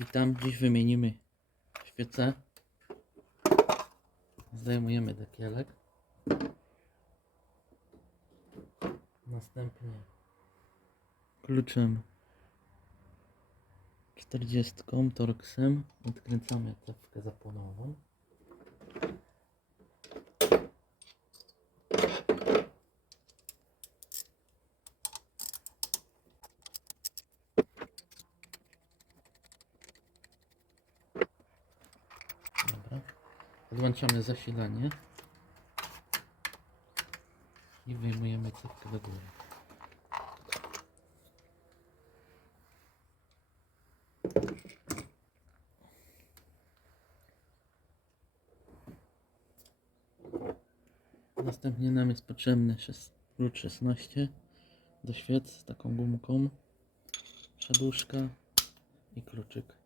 Witam, dziś wymienimy świecę. Zdejmujemy dekielek. Następnie kluczem 40 torksem odkręcamy cewkę zapłonową. Dobra. Odłączamy zasilanie i wyjmujemy cewkę do góry. Następnie nam jest potrzebny klucz 16 do świec z taką gumką, przedłużka i kluczyk.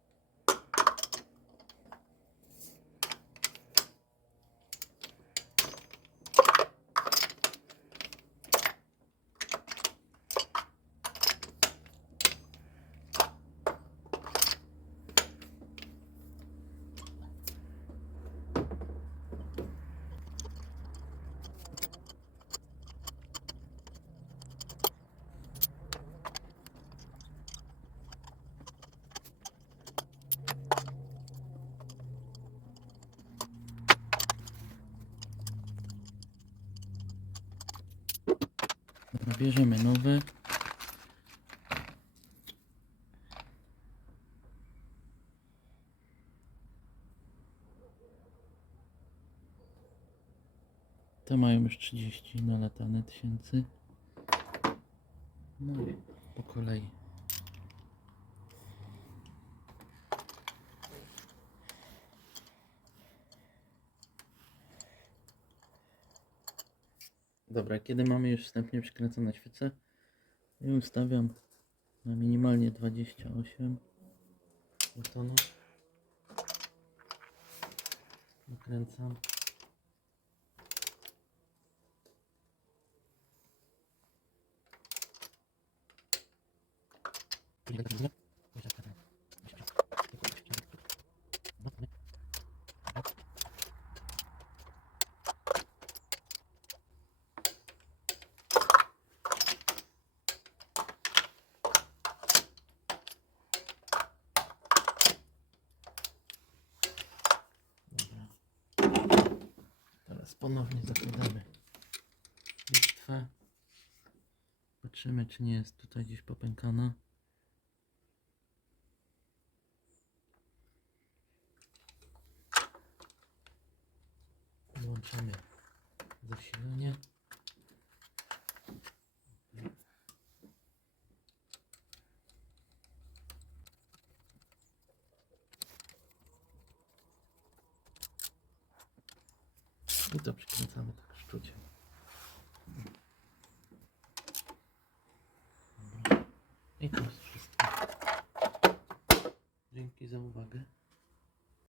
Dobra, bierzemy nowe. Te mają już 30 nalatane tysięcy. No po kolei. Dobra, kiedy mamy już wstępnie przykręcone świece, ja ustawiam na minimalnie 28 newtonów. Nakręcam. Dobra. Ponownie zakładamy listwę. Patrzymy, czy nie jest tutaj gdzieś popękana. Włączamy zasilanie. I to przykręcamy tak szczuciem. I to jest wszystko. Dzięki za uwagę.